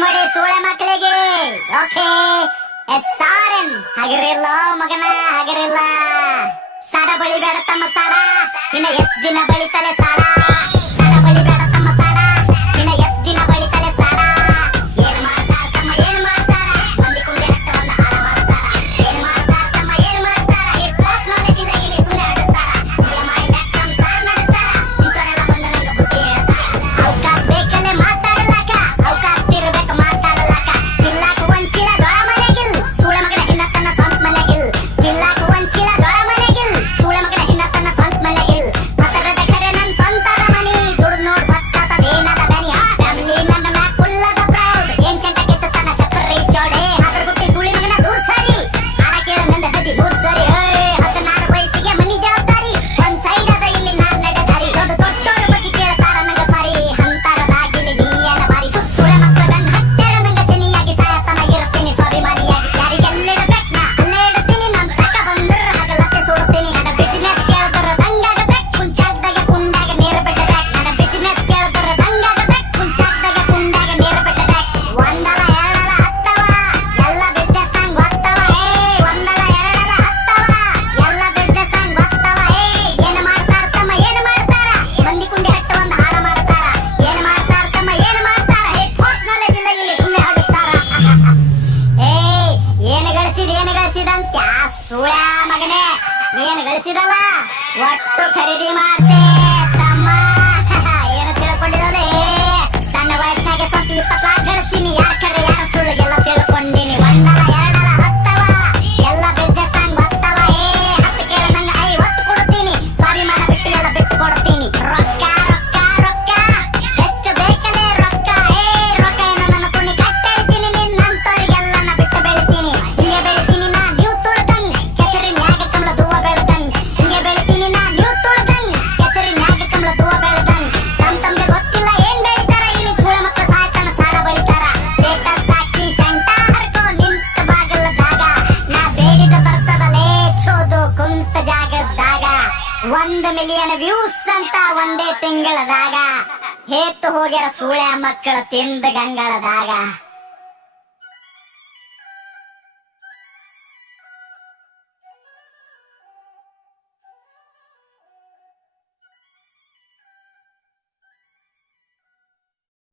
ನೋಡಿ ಸೂಳೆ ಮಕ್ಕಳಿಗೆ ಓಕೆ ಸಾರನ್ ಹಗರಿಲ್ಲ ಮಗನ ಹಗರಿಲ್ಲ. ಸಾಡ ಬಳಿಬೇಡ ತಮ್ಮ ಸಾಡ, ಇನ್ನ ಎಷ್ಟ್ ದಿನ ಬಳಿತಲೆ ಸಾಡ. ಸಾಡ ಬಳಿಬೇಡ ತಮ್ಮ ಸಾಡ, ಇನ್ನ ಎಷ್ಟ್ ದಿನ ಬಳಿತಲೆ ಸಾಡ. ಏನ್ ಮಾಡ್ತಾರ ತಮ್ಮ ಏನ್ ಮಾಡ್ತಾರ, ಮಂದಿ ಕುಂಡಿ ಹಟ್ಟ ಬಂದ ಹಾಡ ಮಾಡ್ತಾರ. ಏನ್ ಮಾಡ್ತಾರ ತಮ್ಮ ಏನ್ ಮಾಡ್ತಾರ, ಹಿಪ್ ಹಾಪ್ ನಾಲೆಜ್ ಇಲ್ಲ ಇಲ್ಲಿ ಸುಮ್ಮನೆ ಆಡಿಸ್ತಾರ. EMI ಬ್ಯಾಕ್ ಸಂಸಾರ ನಡೆಸ್ತಾರ, ಇಂಥವರೆಲ್ಲ ಬಂದ ನಂಗ ಬುದ್ಧಿ ಹೇಳ್ತಾರ. ಅವಕಾಶ ಬೇಕಲ್ಲೇ ಮಾತಾಡಲಾಕ, ಅವಕಾಶ ತಿರ್ಬೇಕ ಮಾತಾಡಲಾಕ. ತಿಲ್ಲಾಕ ಒಂಚಿಲ ದೊಡ ಮನೆಗಿಲ್, ಸೂಳೆ ಮಗನ ಹಿನ್ನ ತನ್ನ ಸ್ವಂತ ಮನೆಗಿಲ್. ತಿಲ್ಲಾಕ ಒಂಚಿಲ ದೊಡ ಮನೆಗಿಲ್, ಸೂಳೆ ಮಗನ ಹಿನ್ನ ತನ್ನ ಸ್ವಂತ ಮನೆಗಿಲ್. ಪತರದ ಖರೆ ನನ್ ಸ್ವಂತದ ಮನಿ, ದುಡ್ದು ನೋಡ್ ಬತ್ತದೇನದ ಬೆನಿ. ಫ್ಯಾಮಿಲಿ ನನ್ನ ಮ್ಯಾಕ್ ಫುಲ್ಲದ ಪ್ರೌಡ್, ಏನ್ ಚಂಟ ಕೆತ್ತ ತನ್ನ ಚಪ್ಪರಿ ಚೋಡೆ. ಅದ್ರ ಗುಟ್ಟಿ ಸೂಳಿ ಮಗನ ದೂರ್ ಸರಿ, ಆಡ ಕೇಳ ನಂದ ಹದಿ ಮೂರ್ ಸರಿ. 16 ವಯಸ್ಸಿಗೆ ಮನಿ ಜವಾಬ್ದಾರಿ, ಒಂದ್ ಸೈಡ್ ಅದ ಇಲ್ಲಿ ನಾನ್ ನಡೆದಾರಿ. ದೊಡ್ಡ ದೊಡ್ಡೋರ ಬಗ್ಗೆ ಕೇಳ್ತಾರ ನಂಗ ಸಾರಿ, ಅಂತರದಾಗಿಲ್ಲಿ ನೀ ಏನ ಬಾರಿ. ಸೂಳೆ ಮಕ್ಕಳ ಗನ್ ಹತ್ತೆರ ನಂಗ ಚನಿಯಾಗಿ ಸಾಯತನ ಇರ್ತೀನಿ ಸ್ವಾಭಿಮಾನಿಯಾಗಿ. ಯಾರಿಗೆಲ್ಲಿಡಬೇಕ್ ನಾ ಅಲ್ಲೇ ಇಡ್ತೀನಿ, ನನ್ ತಕ ಬಂದ್ರ ಹಗಲತ್ತೆ ಸುಡ್ತೀನಿ. ನನ್ನ ಬಿಸಿನೆಸ್ ಕೇಳಿದ್ರ ದಂಗಾಗಬೇಕ್, ಕುಂಚಾಗ್ದಾಗ ಕುಂಡಾಗ ನೀರು ಬಿಟ್ಟಬೇಕ್. ನನ್ನ ಬಿಸಿನೆಸ್ ಕೇಳಿದ್ರ ದಂಗಾಗಬೇಕ್, ಕುಂಚಾಗ್ದಾಗ ಕುಂಡಾಗ ನೀರು ಬಿಟ್ಟಬೇಕ್. ಒಂದಲ ಎರಡಲ ಹತ್ತವ ಎಲ್ಲ ಬಿಸ್ನೆಸ್ ನಂಗ್ ಗೊತ್ತವ. ಒಂದಲ ಎರಡಲ ಹತ್ತವ ಎಲ್ಲ ಬಿಸ್ನೆಸ್ ನಂಗ್ ಗೊತ್ತವ. ಏನ್ ಮಾಡ್ತಾರ ತಮ್ಮ ಏನ್ ಮಾಡ್ತಾರ, ಮಂದಿ ಕುಂಡಿ ಹಟ್ಟ ಒಂದ್ ಹಾಡ ಮಾಡ್ತಾರ. ಏನ್ ಮಾಡ್ತಾರ ತಮ್ಮ ಏನ್ ಮಾಡ್ತಾರ, ಹಿಪ್ ಹಾಪ್ ನಾಲೆಜ್ ಇಲ್ಲ ಇಲ್ಲಿ ಸುಮ್ಮನೆ ಆಡಿಸ್ತಾರ. ಏನ್ ಗಳಿಸಿದಂತ ಸೂಳ್ಯ ಮಗನೇ, ಏನ್ ಗಳಿಸಿದಲ್ಲ ಒಟ್ಟು ಖರೀದಿ ಮಾಡ್ತೆ ತಮ್ಮ. ಏನು ತಿಳ್ಕೊಂಡಿರೋದೇ, ಸಣ್ಣ ವಯಸ್ಸಿನಾಗೆ ಸ್ವಂತ 20 ಲಾಖ ಗಳಿಸ್ತೀನಿ. ಯಾರ ಕರೆ ಯಾರ ಸುಳ್ಳು ಎಲ್ಲ ತಿಳ್ಕೊಂಡಿನಿ. ಒಂದಲ ಎರಡಲ ಹತ್ತವ ಎಲ್ಲ ಬಿಸ್ನೆಸ್ ನಂಗ್ ಗೊತ್ತವ. 10 ಕೇಳ ನಂಗ 50 ಕೊಡ್ತೀನಿ, ಸ್ವಾಭಿಮಾನ ಬಿಟ್ಟು ಎಲ್ಲ ಬಿಟ್ಟು ಕೊಡ್ತೀನಿ. ರೊಕ್ಕ ರೊಕ್ಕ ರೊಕ್ಕ ಎಷ್ಟು ಬೇಕಲೇ ರೊಕ್ಕ. ರೊಕ್ಕ ಏನೋ ನನ್ನ ತುಣಿ ಕಟ್ಟಿಡ್ತೀನಿ, ನಿನ್ನಂತವ್ರಿಗೆಲ್ಲ ನಾ ಬಿಟ್ಟು ಬೆಳಿತೀನಿ. ಹಿಂಗೆ ಬೆಳಿತೀನಿ ನಾ ನೀವು ತುಳ್ದಂಗ್, ಕೆಸರಿನ್ಯಾಗ ಕಮಲ ದೂವ ಬೆಳ್ದಂಗ್. ಹಿಂಗೆ ಬೆಳಿತೀನಿ ನಾ ನೀವು ತುಳ್ದಂಗ್, ಕೆಸರಿನ್ಯಾಗ ಕಮಲ ದೂವ ಬೆಳ್ದಂಗ್. ತಮ್ಗೆ ಗೊತ್ತಿಲ್ಲ ಏನ್ ಬೆಳಿತಾರ, ಇಲ್ಲಿ ಸೂಳೆ ಮಕ್ಕಳ ಸಾಯ್ತನ ಸಾಡ ಬಳಿತಾರ. ಸ್ಟೇಟಸ್ ಹಾಕಿ ಶಂಟ ಹರ್ಕೋ ನಿಂತ ಬಾಗಲದಾಗ, ನಾ ಬೇಡಿದ ಬರ್ತದಲೇ ಚೋದು ಕುಂತ ಜಾಗದಾಗ. 1 ಮಿಲಿಯನ್ ವ್ಯೂಸ್ ಅಂತ ಒಂದೇ ತಿಂಗಳದಾಗ, ಹೇತ್ತು ಹೋಗ್ಯಾರ ಸೂಳೆ ಮಕ್ಕಳ ತಿಂದ ಗಂಗಳದಾಗ.